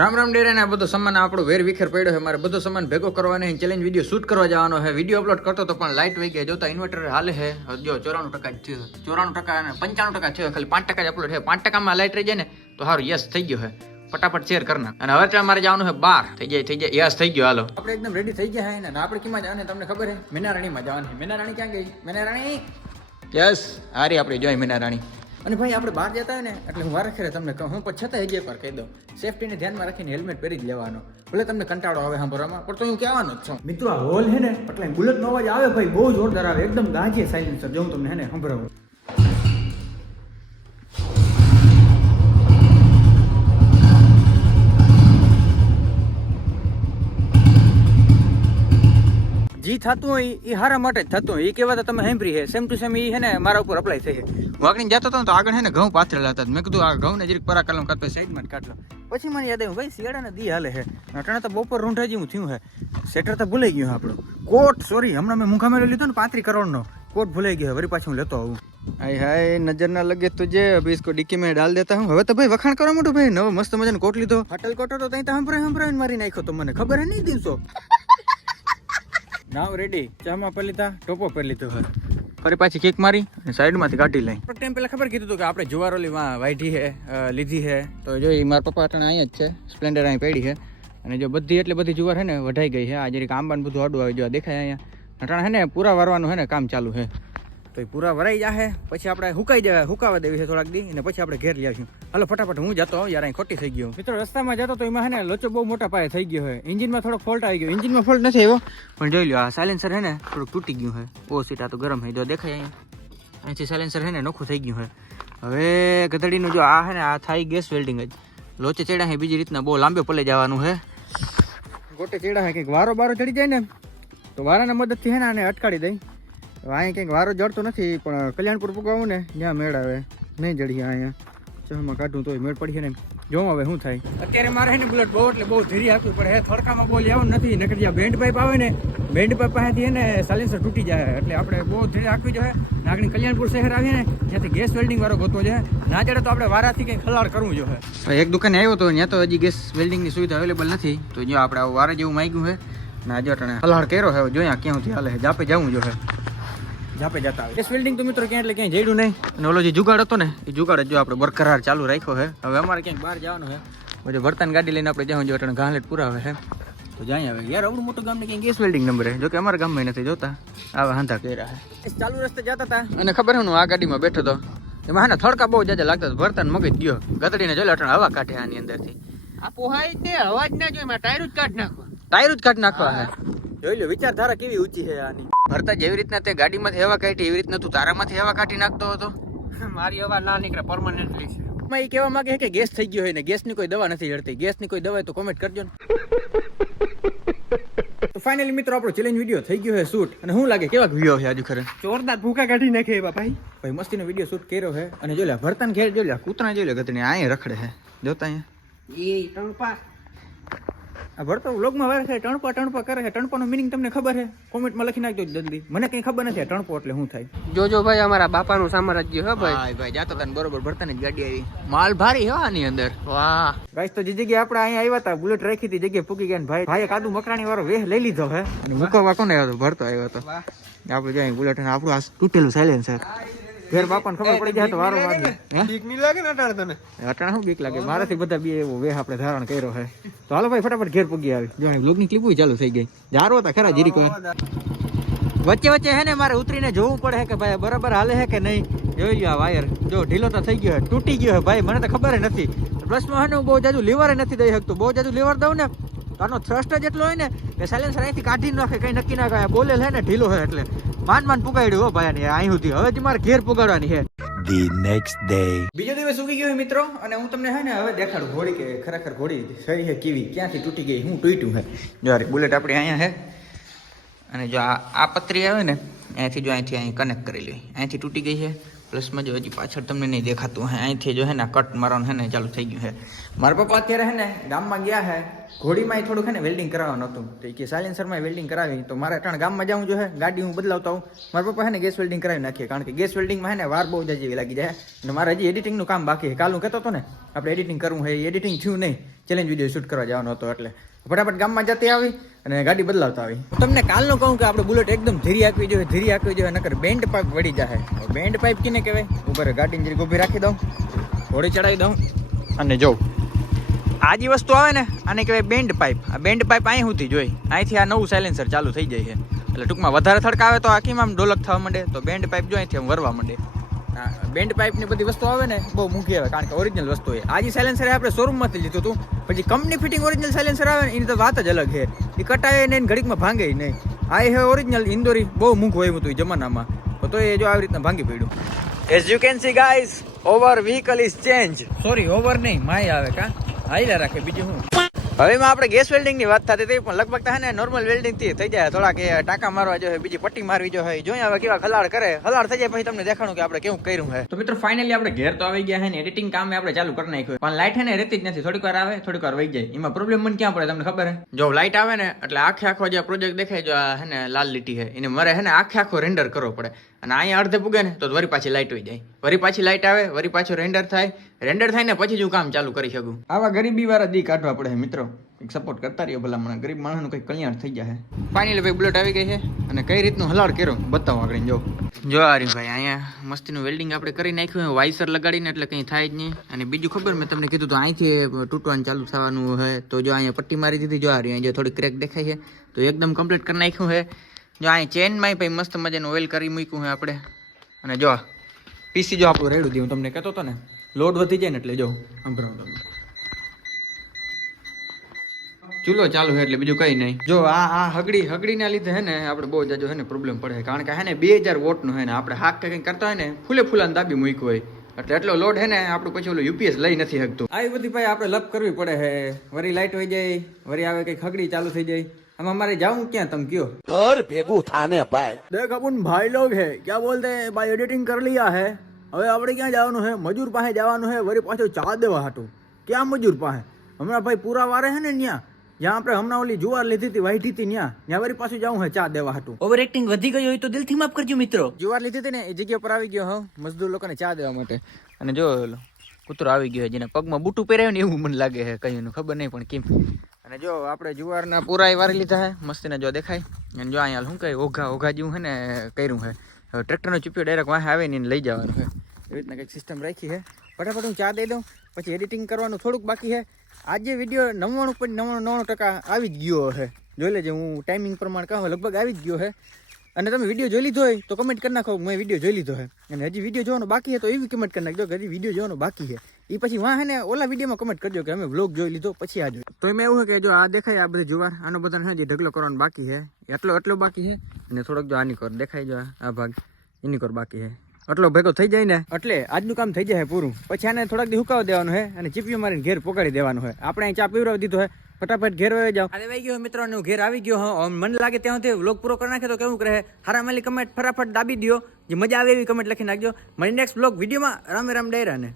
રામ રામ ડેરે આ બધો સામાન આપણો વેર વિખેર પડ્યો છે. મારે બધો સામાન ભેગો કરવાનો છે. ચેલેન્જ વીડિયો શૂટ કરવા જવાનો છે. વીડિયો અપલોડ કરતો તો પણ લાઇટ વહી ગયા. જોતા ઇન્વર્ટર હાલે છે. જો ચોરાણું ટકા જ થયું. ચોરાણું ટકા અને પંચાણું ટકા થયો. ખાલી પાંચ ટકા જ અપલોડ છે. પાંચ ટકામાં લાઇટ રહી જાય ને તો સારું યસ થઈ ગયો છે. ફટાફટ શેર કરના અને હવે ત્યાં મારે જવાનું છે બાર. થઈ જાય થઈ જાય. યસ થઈ ગયો હાલો. આપણે એકદમ રેડી થઈ ગયા છે ને. આપણે કેમાં જવાનું તમને ખબર છે? મેનારાણીમાં જવાનું મેનારાણી ક્યાં ગઈ? મેનારાણી? યસ હારી આપણે જોઈ મેનારાણી. અને ભાઈ, આપણે બહાર જતા હોય ને, એટલે હું વારે ખેરે તમને કહું, હું પણ છતાં હજી એકવાર કહી દઉં સેફટીને ધ્યાનમાં રાખીને હેલ્મેટ પહેરી જ લેવાનો. ભલે તમને કંટાળો આવે સાંભળવામાં, પણ તો હું કહેવાનો જ છું. મિત્રો, આ હોલ છે ને, એટલે બુલેટનો અવાજ આવે, ભાઈ, બહુ જોરદાર આવે, એકદમ ગાજે સાયલેન્સર જો હું તમને હે ને સંભળાવું. જે થતું હોય એ હારા માટે જ થતું હોય. એ કહેવાતા તમે સાંભળી હે સેમ ટુ સેમ એ હે ને મારા ઉપર અપ્લાય થઈ વાગણી જતો હતો તો આગળ હે ને ઘઉં પાથરેલા હતા મેં કીધું આ ઘઉંને જરીક પરાકાલમ કાઢતો સાઈડમાં કાઢલો પછી મને યાદ આવ્યું, ભાઈ, શિયાળાને દી હાલે હે અટાણે તો બપોર રૂંઢા જેવું થયું હે સેટર તો ભૂલાઈ ગયું આપણો. કોટ સોરી હમણાં મેં મુખા મેળો લીધો ને પાંત્રી કરોડનો. કોટ ભૂલાઈ ગયો વરી પાછું હું લેતો આવું. હાય હાય, નજર ના લગે તુજે. અભી ઇસકો ડિક્કી મેં ડાલ દેતા હું. હવે તો ભાઈ વખાણ કરો મોટું ભાઈ. નવો મસ્ત મજાનો કોટ લીધો. ફટલ કોટ તો ત્યાં સાંભળાય સાંભળાવીને મારી નાખ્યો તો મને. ખબર હે નહીં દિવસો? નાવ રેડી ચામાં પહેલી લીધા ટોપો પર લીધો. હર ફરી પાછી કેક મારી અને સાઈડમાંથી કાઢી લઈ. પણ ટાઈમ પહેલાં ખબર કીધું હતું કે આપણે જુવારોલી માં છે હે લીધી હે તો જો એ મારા પપ્પા અટાણે અહીંયા જ છે સ્પ્લેન્ડર અહીં પડી છે. અને જો બધી એટલે બધી જુવાર છે ને વઢાઈ ગઈ છે. આ જરીક કામ ને બધું આડું આવી જો દેખાય અહીંયા. અટાણે છે ને પૂરા વારવાનું છે ને કામ ચાલુ છે. તો એ પૂરા ભરાઈ જશે પછી આપણે હુકાઈ જાય હુકાવા દેવી છે થોડાક દી અને પછી આપણે ઘેર લઈ આવીશું. હાલો ફટાફટ હું જતો યાર અહીં ખોટી થઈ ગયો મિત્રો રસ્તામાં જતો તો એમાં હે ને લોચો બહુ મોટા પાયે થઈ ગયો છે એન્જિનમાં થોડો ફોલ્ટ આવી ગયો. એન્જિનમાં ફોલ્ટ નથી આવ્યો પણ જોઈ લો આ સાયલેન્સર હે ને થોડુંક તૂટી ગયું છે ઓ સીટ આ તો ગરમ છે જો દેખાય અહીંયા. અહીંથી સાયલેન્સર છે ને નોખું થઈ ગયું છે હવે ગધડીનું જો આ હે ને આ થાય ગેસ વેલ્ડિંગ જ. લોચે ચડ્યા છે બીજી રીતના બહુ લાંબે પલે જવાનું છે ગોટે ચડ્યા હે કંઈક વારો બારો ચડી જાય ને તો વારાના મદદથી હે ને આને અટકાડી દઈ. અહીંયા કંઈક વારો જડતો નથી પણ કલ્યાણપુર પુગાવું ને ત્યાં મેળ આવે નહીં જડીએ અહીંયા. ચહમાં કાઢું તોય મેળ પડીએ ને જોઉં હવે શું થાય. અત્યારે મારે ને બુલેટ બહુ એટલે બહુ ધીરી આપવી પડે. હે થડકામાં બોલ લેવાનું નથી નકર જ્યાં બેન્ડ પાઇપ આવે ને બેન્ડ પાઇપ પાસેથી ને સાયલેન્સર તૂટી જાય. એટલે આપણે બહુ ધીરે રાખવી જોઈએ. નાગણી કલ્યાણપુર શહેર આવીએ ને ત્યાંથી ગેસ વેલ્ડિંગ વાળો ગોતો છે. ના ચડે તો આપણે વારાથી કંઈક ખલાડ કરવું જોઈએ. એક દુકાને આવ્યો તો ત્યાં તો હજી ગેસ વેલ્ડિંગની સુવિધા અવેલેબલ નથી. તો જો આપણે આવું વારે જેવું માંગ્યું છે ના જો અટાણે હલાડ કર્યો છે. જોયા ક્યાં સુધી હાલે જાપે જવું જો છે જાપે જતા આવે વેલ્ડિંગ તો મિત્રો ક્યાં એટલે ક્યાંય જઈડું નહીં. અને ઓલો જે જુગાડ હતો ને એ જુગાડ જો આપણે બરકરાર ચાલુ રાખ્યો છે. હવે અમારે ક્યાંક બહાર જવાનું છે. પછી વર્તન ગાડી લઈને આપણે જવાનું જો અટાણે ગાંલેટ પુરાવે છે. તો જાય હવે. યાર અવડું મોટું ગામ ને ક્યાંક ગેસ વેલ્ડિંગ નંબર જો કે અમારા ગામમાં નથી જોતા. આવા હાંધા કર્યા છે. ચાલુ રસ્તે જતા હતા અને ખબર હું આ ગાડીમાં બેઠો તો એમાં હા ને થડકા બહુ જાજા લાગતા હતા. વર્તન મગજ ગયો. ગતડીને જોઈ અટાણે હવા કાઢે આની અંદરથી. આ પોહાય તે હવા અવાજ ના જોઈએ ટાયર જ કાઢ નાખવા. ટાયર જ કાઢ નાખવા હે. જોઈ લો વિચારધારા કેવી ઊંચી છે આની. ભરતા જેવી રીતના તે ગાડીમાંથી હવા કાઢી એવી રીતના તું તારામાંથી હવા કાઢી નાખતો હતો? મારી હવા ના નીકળે પરમાનન્ટલી છે. એ કહેવા માંગે છે કે ગેસ થઈ ગયો હોય ને ગેસની કોઈ દવા નથી જડતી. ગેસની કોઈ દવા તો કોમેન્ટ કરજો ને. તો ફાઇનલી મિત્રો આપણો ચેલેન્જ વીડિયો થઈ ગયો છે શૂટ અને શું લાગે? કેવા વ્યૂ છે આજુ ખરે? જોરદાર ભૂકા કાઢી નાખે એવા ભાઈ. ભાઈ મસ્તીનો વીડિયો શૂટ કર્યો છે. અને જોઈ લે ભરતાન ઘેર જોઈ લે કૂતરા જોઈ લે ગતને આય રખડે છે. જોતા અહીંયા. એ ટણપા આ ભરતો વ્લોગમાં વાર છે ટણપો ટણપો કરે છે. ટણપોનો મિનિંગ તમને ખબર છે? કોમેન્ટમાં લખી નાખજો જલ્દી. મને કંઈ ખબર નથી આ ટણપો એટલે શું થાય. જોજો ભાઈ અમારા બાપાનું સામ્રાજ્ય હે ભાઈ. ભાઈ ભાઈ જાતો તને બરોબર ભરતાની ની ગાડી આવી. માલ ભારી હો આની અંદર. વાહ. ગાઈસ તો જે જગ્યાએ આપણે અહીંયા આવ્યા હતા બુલેટ રાખી હતી જગ્યાએ પૂકી ગયા ભાઈ. ભાઈ કાદુ મકરાણી વાળો વેહ લઈ લીધો હે. અને મૂકવા કોને આવ્યો હતો? ભરતો આવ્યો હતો. આપણે જાય બુલેટ અને આપણું આ તૂટેલું સાયલેન્સર ઘેર બાપાને ખબર પડી જાય તો વારો વાગે. બીક નહીં લાગે ને અટાણે તને? અટાણે શું બીક લાગે? મારાથી બધા બે એવો વેહ આપણે ધારણ કર્યો છે. તો હાલો ભાઈ ફટાફટ ઘેર પૂગી આવી. જો બ્લોગની ક્લિપ ચાલુ થઈ ગઈ. જારો હતા ખરા જીરી કોઈ વચ્ચે વચ્ચે હે ને મારે ઉતરીને જોવું પડે કે ભાઈ બરાબર હાલે છે કે નહીં? જોઈ લ્યો આ વાયર. જો ઢીલો તો થઈ ગયો તૂટી ગયો ભાઈ. મને તો ખબર નથી. પ્લસમાં હે ને હું બહુ જાજુ લીવર નથી દઈ શકતો. બહુ જાજુ લીવર દઉં ને. આનો થ્રસ્ટ જ એટલો હોય ને કે સાયલેન્સર અહીંથી કાઢી નાખે કંઈ નક્કી ના કહે બોલે હે ને ઢીલો હે એટલે. માન માન પુગાડ્યું હો ભાઈ અહીં સુધી. હવે જ મારે ઘેર પુગાડવાની છે ધી નેક્સ્ટ ડે બીજો દિવસ ઉગી ગયો મિત્રો અને હું તમને હે ને હવે દેખાડું. ઘોડી કે ખરેખર ઘોડી સરી છે કેવી ક્યાંથી તૂટી ગઈ હું તૂટ્યું હે. જો બુલેટ આપણી અહીંયા હે. અને જો આ આ પતરી આવે ને અહીંથી જો અહીંથી અહીં કનેક્ટ કરી હોય અહીંથી તૂટી ગઈ છે પ્લસમાં જો હજી પાછળ તમને નહીં દેખાતું હે, અહીંથી જો હે ને કટ મારવાનું હે ને ચાલુ થઈ ગયું છે મારા પપ્પા અત્યારે હે ને ગામમાં ગયા હે, ઘોડીમાં થોડુંક હે ને વેલ્ડિંગ કરાવવાનું હતું. તો કે સાયલેન્સરમાં વેલ્ડિંગ કરાવી, તો મારે ત્રણ ગામમાં જવું જોઈએ ગાડી હું બદલાવતા હું મારા પપ્પા હે ને ગેસ વેલ્ડિંગ કરાવી નાખીએ, કારણ કે ગેસ વેલ્ડિંગમાં હે ને વાર બહુ જ જેવી લાગી જાય. અને મારે હજી એડિટિંગનું કામ બાકી છે. કાલ હું કહેતો હતો ને, આપણે એડિટિંગ કરવું હે એડિટિંગ થયું નહીં. ચેલેન્જ વીડિયો શૂટ કરવા જવાનો હતો એટલે ફટાફટ ગામમાં જતી આવી અને ગાડી બદલાવતા આવી. તમને કાલનું કહું કે આપણે બુલેટ એકદમ ધીરી આપવી જોઈએ, ધીરી આપવી જોઈએ, નકર બેન્ડ પાઇપ વળી જાય. બેન્ડ પાઇપ કીને કહેવાય. ઉપર ગાડીની જરી ઊભી રાખી દઉં ઘોડી ચડાવી દઉં અને જોઉં. આ જે વસ્તુ આવે ને, આને કહેવાય બેન્ડ પાઇપ આ બેન્ડ પાઇપ અહીં સુધી જોઈ. અહીંથી આ નવું સાયલેન્સર ચાલુ થઈ જાય છે. એટલે ટૂંકમાં વધારે થડકા આવે તો આખીમાં આમ ડોલક થવા માંડે, તો બેન્ડ પાઇપ જો અહીંથી આમ વરવા માંડે. બેન્ડ પાઇપની બધી વસ્તુ આવે ને બહુ મૂકી આવે કારણ કે ઓરિજિનલ વસ્તુ હોય આજે સાયલેન્સર આપણે શોરૂમમાંથી લીધું હતું પછી કંપની ફિટિંગ ઓરિજિનલ સાયલેન્સર આવે ને એની તો વાત જ અલગ છે. એ કટાય ને ઘડીકમાં ભાંગે નહીં. આ હે ઓરિજિનલ ઇન્દોરી બહુ મૂંઘું હોય હતું એ જમાનામાં. તો એ જો આવી રીતના ભાંગી પડ્યું. As you can see guys over vehicle is change sorry over નહીં માય આવે કા? હાઈલા રાખે બીજું હું હવે એમાં આપણે ગેસ વેલ્ડિંગની વાત થતી હતી, પણ લગભગ ને નોર્મલ વેલ્ડિંગથી થઈ જાય. થોડાક એ ટાંકા મારવા જોઈએ બીજી પટ્ટી મારવી જોઈએ જોઈએ હવે કેવા ખલાડ કરે. ખલાડ થઈ જાય પછી તમને દેખાણું કે આપણે કેવું કર્યું છે. તો મિત્રો ફાઇનલી આપણે ઘેર તો આવી ગયા છે ને એડિટિંગ કામ આપણે ચાલુ કરી નાખ્યું પણ લાઇટ હે ને રહેતી જ નથી. થોડીક વાર આવે, થોડીક વાર વહી જાય. એમાં પ્રોબ્લેમ મને ક્યાં પડે, તમને ખબર હે જો લાઇટ આવે ને, એટલે આખે આખો જે પ્રોજેક્ટ દેખાય જો હે ને લાલ લીટી છે, એને મારે હે ને આખે આખો રેન્ડર કરવો પડે. અને અહીંયા અડધે પૂગે ને તો વરી પાછી લાઇટ હોય જાય. વરી પાછી લાઇટ આવે વરી પાછું રેન્ડર થાય. રેન્ડર થાય ને પછી જ હું કામ ચાલુ કરી શકું. આવા ગરીબી વાળા દી કાઢવા પડે મિત્રો. એક સપોર્ટ કરતા રહ્યો ભલા મને ગરીબ માણસનું કંઈક કલ્યાણ થઈ જાય ફાઇનલી ભાઈ બુલેટ આવી ગઈ છે અને કઈ રીતનું હલાડ કર્યો બતાવો આગળ જો. જો આરી ભાઈ અહીંયા મસ્તીનું વેલ્ડિંગ આપણે કરી નાખ્યું વાઇસર લગાડીને એટલે કંઈ થાય જ નહીં. અને બીજું ખબર મેં તમને કીધું તો અહીંથી તૂટવાનું ચાલુ થવાનું હોય તો જો અહીંયા પટ્ટી મારી દીધી જો આ રહ્યું અહીંયા થોડી ક્રેક દેખાય છે તો એકદમ કમ્પ્લીટ કરી નાખ્યું છે. જો અહીં ચેનમાં ભાઈ મસ્ત મજાનું ઓઇલ કરી મૂક્યું છે આપણે. અને જો પીસી જો આપણું રેડું દઉં તમને કહેતો હતો ને લોડ વધી જાય ને એટલે જો, સાંભળો ચૂલો ચાલુ છે એટલે બીજું કઈ નહીં. જો આ આ હગડી, હગડીના લીધે હે ને આપણે બહુ જાજો હે ને પ્રોબ્લેમ પડે કારણ કે હે ને બે હજાર વોટનું હે ને આપણે હાક કંઈક કરતા હોય ને, ફૂલે ફૂલાને દાબી મૂક્યું હોય. એટલે એટલો લોડ હે ને, આપણું પછી ઓલું યુપીએસ લઈ નથી શકતું. આવી બધી ભાઈ આપણે લપ કરવી પડે હે વરી લાઇટ હોય જાય, વરી આવે કંઈક હગડી ચાલુ થઈ જાય. આમાં મારે જાવું ક્યાં તમે કયો ઘર ભેગું થાને ભાઈ देख अपन भाई लोग है क्या बोलते हैं भाई एडिटिंग कर लिया है હવે આપણે ક્યાં જવાનું છે મજૂર પાસે જવાનું છે વળી પાછો ચા દેવા હાટું ક્યાં મજૂર પાસે હમણાં ભાઈ પૂરા વારે છે ને ત્યાં જ્યાં આપણે હમણાં ઓલી જુવાર લીધી હતી વાઈટી હતી ત્યાં ત્યાં વળી પાછું જવું છે ચા દેવા હાટું ઓવર એક્ટિંગ વધી ગઈ હોય તો દિલથી માફ કરજો મિત્રો જુવાર લીધી હતી ને એ જગ્યા પર આવી ગયો હું મજદૂર લોકોને ચા દેવા માટે અને જો ઓલો કૂતરો આવી ગયો જેને પગમાં બૂટું પહેરાયું ને એવું મને લાગે છે કયું ખબર નહીં, પણ કેમ? અને જો આપણે જુવારના પૂરા વારી લીધા છે, મસ્તીને જો દેખાય. અને જો અહીંયા શું કહે ઓઘા ઓઘા જેવું છે ને કર્યું છે. હવે ટ્રેક્ટરનો ચૂપ્યો ડાયરેક્ટ વાંહે આવે ને લઈ જવાનું છે. એવી રીતના કંઈક સિસ્ટમ રાખી છે. ફટાફટ હું ચા દઈ દઉં, પછી એડિટિંગ કરવાનું થોડુંક બાકી છે. આજે વીડિયો નવ્વાણું પોઈન્ટ નવ્વાણું નવ્વાણું ટકા આવી જ ગયો છે. જોઈ લેજે, હું ટાઈમિંગ પ્રમાણે કહું, લગભગ આવી જ ગયો છે. અને તમે વીડિયો જોઈ લીધો હોય તો કમેન્ટ કરી નાખો. મેં વીડિયો જોઈ લીધો છે અને હજી વીડિયો જોવાનો બાકી છે તો એવી કમેન્ટ કરી નાખજો કે હજી વીડિયો જોવાનો બાકી છે એ પછી વાહ હે ને ઓલા વિડીયોમાં કમેન્ટ કરજો કે અમે વ્લોગ જોઈ લીધો, પછી આ જોઈ. તો એમાં એવું છે કે જો આ દેખાય આ બધું જુવાર આનો બધાને હજી ઢગલો કરવાનો બાકી છે એટલો એટલો બાકી છે અને થોડોક જો આની કર દેખાય જો આ ભાગ, એની કર બાકી છે એટલો ભેગો થઈ જાય ને, એટલે આજનું કામ થઈ જાય પૂરું. પછી આને થોડાક દી હુકાવા દેવાનું છે અને ચીપીઓ મારીને ઘેર પોકાડી દેવાનું છે આપણે અહીં ચા પીવડાવી દીધો છે ફટાફટ ઘેર વહી જાઓ. અરે વાઈ ગયો મિત્રો હું ઘેર આવી ગયો, હું. મને લાગે ત્યાં સુધી વ્લોગ પૂરો કરી નાખે તો કેવું રહે હારા માલી કમેન્ટ ફટાફટ દાબી દો જે મજા આવે એવી કમેન્ટ લખી નાખજો. મળી નેક્સ્ટ વ્લોગ વિડીયોમાં રામે રામ ડાયરા ને